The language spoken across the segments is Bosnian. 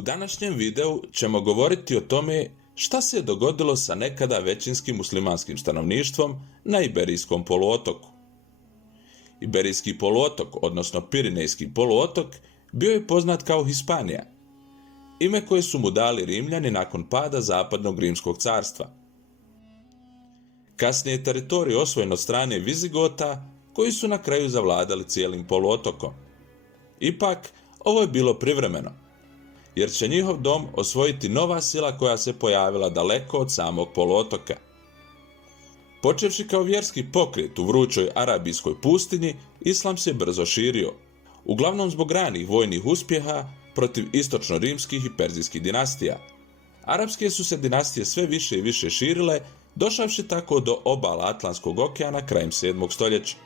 U današnjem videu ćemo govoriti o tome šta se je dogodilo sa nekada većinskim muslimanskim stanovništvom na Iberijskom poluotoku. Iberijski poluotok, odnosno Pirinejski poluotok, bio je poznat kao Hispanija, ime koje su mu dali Rimljani nakon pada zapadnog Rimskog carstva. Kasnije je teritorij osvojen od strane Vizigota, koji su na kraju zavladali cijelim poluotokom. Ipak, ovo je bilo privremeno, jer će njihov dom osvojiti nova sila koja se pojavila daleko od samog poluotoka. Počevši kao vjerski pokret u vrućoj arabijskoj pustinji, islam se brzo širio, uglavnom zbog ranih vojnih uspjeha protiv istočno-rimskih i perzijskih dinastija. Arapske su se dinastije sve više i više širile, došavši tako do obala Atlantskog okeana krajem 7. stoljeća.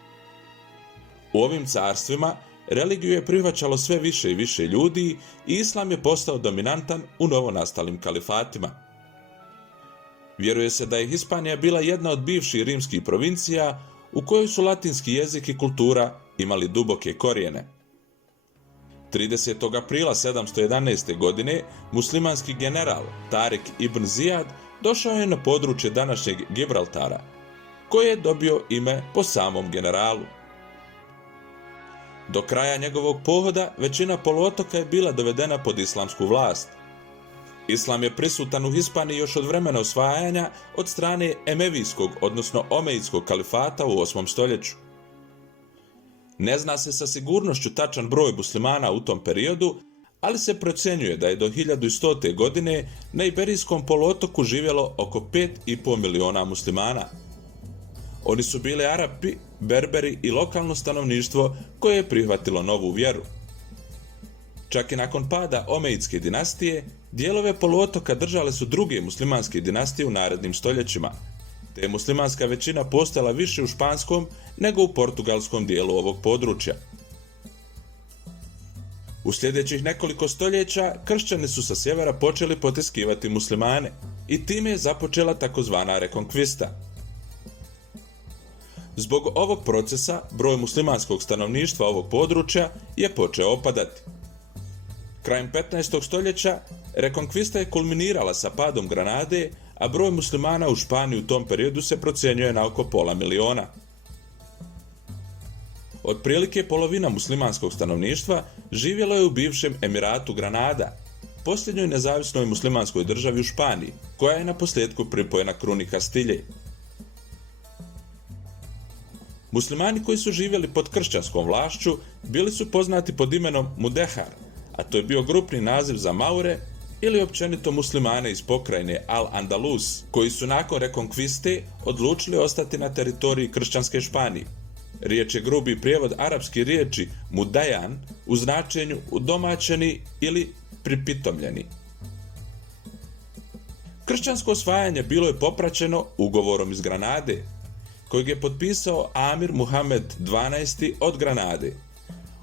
U ovim carstvima religiju je prihvaćalo sve više i više ljudi i islam je postao dominantan u novonastalim kalifatima. Vjeruje se da je Hispanija bila jedna od bivših rimskih provincija u kojoj su latinski jezik i kultura imali duboke korijene. 30. aprila 711. godine muslimanski general Tarik ibn Zijad došao je na područje današnjeg Gibraltara, koje je dobio ime po samom generalu. Do kraja njegovog pohoda većina poluotoka je bila dovedena pod islamsku vlast. Islam je prisutan u Hispaniji još od vremena osvajanja od strane Emevijskog, odnosno Omejidskog kalifata u 8. stoljeću. Ne zna se sa sigurnošću tačan broj muslimana u tom periodu, ali se procjenjuje da je do 1100. godine na Iberijskom poluotoku živjelo oko 5,5 miliona muslimana. Oni su bili Arapi, Berberi i lokalno stanovništvo koje je prihvatilo novu vjeru. Čak i nakon pada Omejidske dinastije, dijelove poluotoka držale su druge muslimanske dinastije u narednim stoljećima, te je muslimanska većina postojala više u španskom nego u portugalskom dijelu ovog područja. U sljedećih nekoliko stoljeća kršćani su sa sjevera počeli potiskivati muslimane i time je započela takozvana rekonkvista. Zbog ovog procesa broj muslimanskog stanovništva ovog područja je počeo opadati. Krajem 15. stoljeća rekonkvista je kulminirala sa padom Granade, a broj muslimana u Španiji u tom periodu se procjenjuje na oko pola miliona. Otprilike polovina muslimanskog stanovništva živjelo je u bivšem Emiratu Granada, posljednjoj nezavisnoj muslimanskoj državi u Španiji, koja je na posljedku pripojena kruni Kastilje. Muslimani koji su živjeli pod kršćanskom vlašću bili su poznati pod imenom Mudehar, a to je bio grupni naziv za Maure ili općenito muslimane iz pokrajine Al-Andalus, koji su nakon rekonkviste odlučili ostati na teritoriji kršćanske Španije. Riječ je grubi prijevod arapske riječi mudajan u značenju udomaćeni ili pripitomljeni. Kršćansko osvajanje bilo je popraćeno ugovorom iz Granade, kojeg je potpisao Amir Muhamed XII od Granade.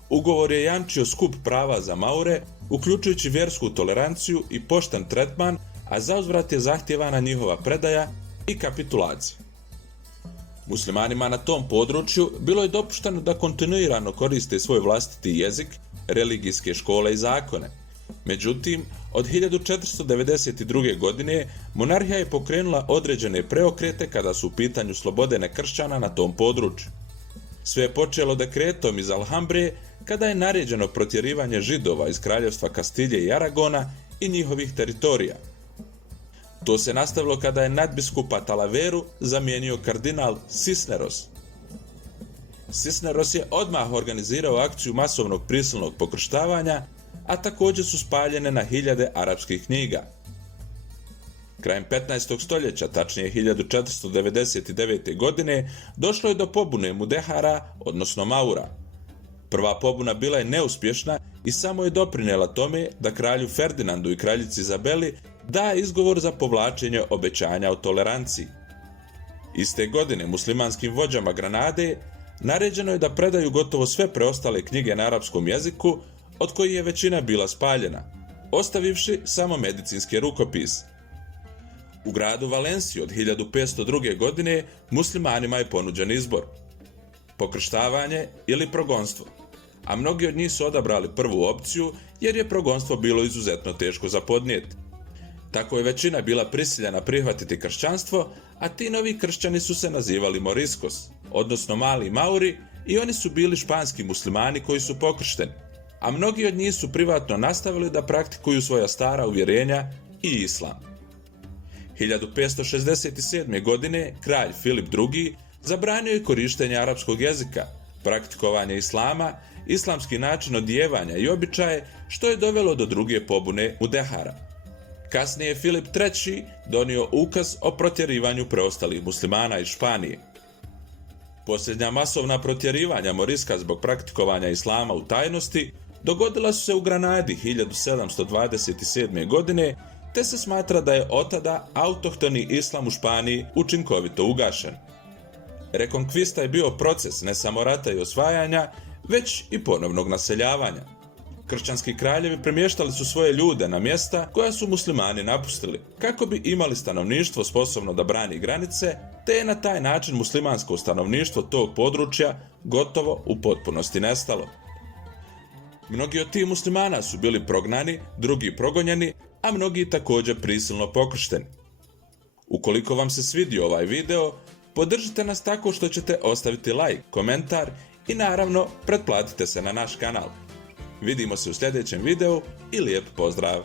Ugovor je jamčio skup prava za Maure, uključujući vjersku toleranciju i pošten tretman, a zauzvrat je zahtijevana njihova predaja i kapitulacija. Muslimanima na tom području bilo je dopušteno da kontinuirano koriste svoj vlastiti jezik, religijske škole i zakone. Međutim, od 1492. godine monarhija je pokrenula određene preokrete kada su u pitanju slobode nekršćana na tom području. Sve je počelo dekretom iz Alhambre, kada je naređeno protjerivanje Židova iz kraljevstva Kastilje i Aragona i njihovih teritorija. To se nastavilo kada je nadbiskupa Talaveru zamijenio kardinal Cisneros. Cisneros je odmah organizirao akciju masovnog prisilnog pokrštavanja, a također su spaljene na hiljade arapskih knjiga. Krajem 15. stoljeća, tačnije 1499. godine, došlo je do pobune Mudehara, odnosno Maura. Prva pobuna bila je neuspješna i samo je doprinijela tome da kralju Ferdinandu i kraljici Izabeli da izgovor za povlačenje obećanja o toleranciji. Iste godine muslimanskim vođama Granade naređeno je da predaju gotovo sve preostale knjige na arapskom jeziku, od kojih je većina bila spaljena, ostavivši samo medicinske rukopise. U gradu Valenciji od 1502. godine muslimanima je ponuđen izbor: pokrštavanje ili progonstvo, a mnogi od njih su odabrali prvu opciju jer je progonstvo bilo izuzetno teško za podnijeti. Tako je većina bila prisiljena prihvatiti kršćanstvo, a ti novi kršćani su se nazivali Moriscos, odnosno Mali Mauri, i oni su bili španski muslimani koji su pokršteni, a mnogi od njih su privatno nastavili da praktikuju svoja stara uvjerenja i islam. 1567. godine kralj Filip II. Zabranio je korištenje arapskog jezika, praktikovanje islama, islamski način odijevanja i običaje, što je dovelo do druge pobune Mudehara. Kasnije je Filip III. Donio ukaz o protjerivanju preostalih muslimana iz Španije. Posljednja masovna protjerivanja Moriska zbog praktikovanja islama u tajnosti dogodila su se u Granadi 1727. godine, te se smatra da je otada autohtoni islam u Španiji učinkovito ugašen. Rekonkvista je bio proces ne samo rata i osvajanja, već i ponovnog naseljavanja. Kršćanski kraljevi premještali su svoje ljude na mjesta koja su muslimani napustili, kako bi imali stanovništvo sposobno da brani granice, te je na taj način muslimansko stanovništvo tog područja gotovo u potpunosti nestalo. Mnogi od tih muslimana su bili prognani, drugi progonjeni, a mnogi također prisilno pokršteni. Ukoliko vam se svidio ovaj video, podržite nas tako što ćete ostaviti like, komentar i naravno pretplatite se na naš kanal. Vidimo se u sljedećem videu i lijep pozdrav!